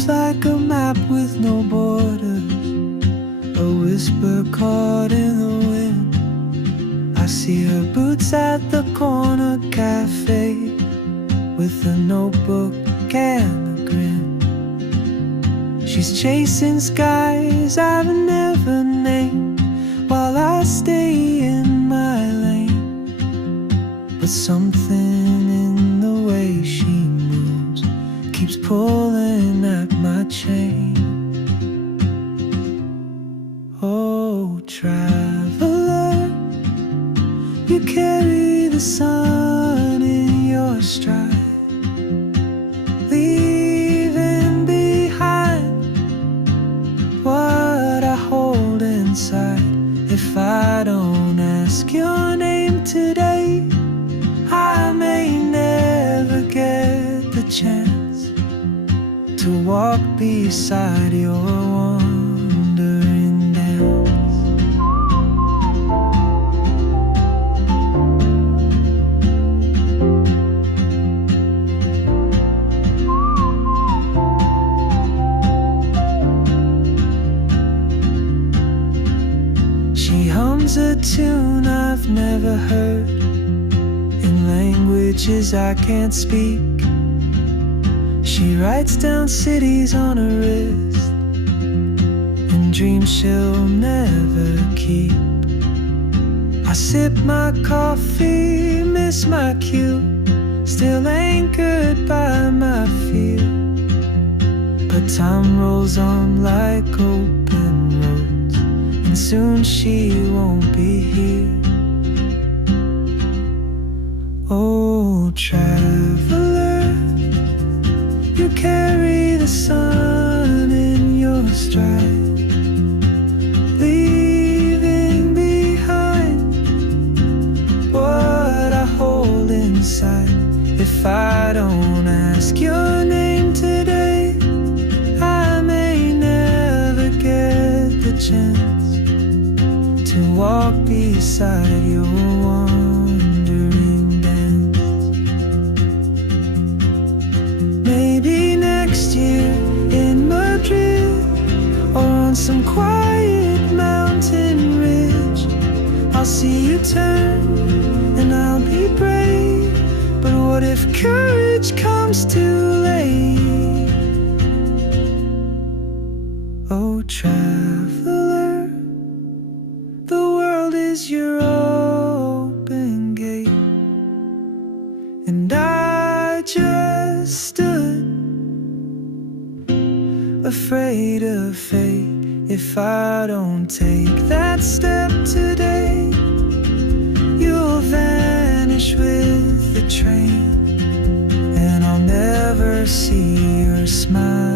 moves like a map with no borders, a whisper caught in the wind. I see her boots at the corner cafe, with a notebook and a grin. She's chasing skies I've never named, while I stay in my lane. But something in the way she moves keeps pulling at my chain. Oh, traveler, you carry the sun in your stride, leaving behind what I hold inside. If I don't ask your name today, I may never get the chance to walk beside your wandering dance. She hums a tune I've never heard, in languages I can't speak. She writes down cities on her wrist, and dreams she'll never keep. I sip my coffee, miss my cue, still anchored by my fear. But time rolls on like open roads, and soon she won't be here. Oh, traveler, you carry the sun in your stride, leaving behind what I hold inside. If I don't ask your name today, I may never get the chance to walk beside your wandering dance. Maybe next year in Madrid, or on some quiet mountain ridge, I'll see you turn and I'll be brave. But what if courage comes too late? Oh, traveler, the world is your open gate, and I just stood afraid of fate. If I don't take that step today, you'll vanish with the train, and I'll never see your smile.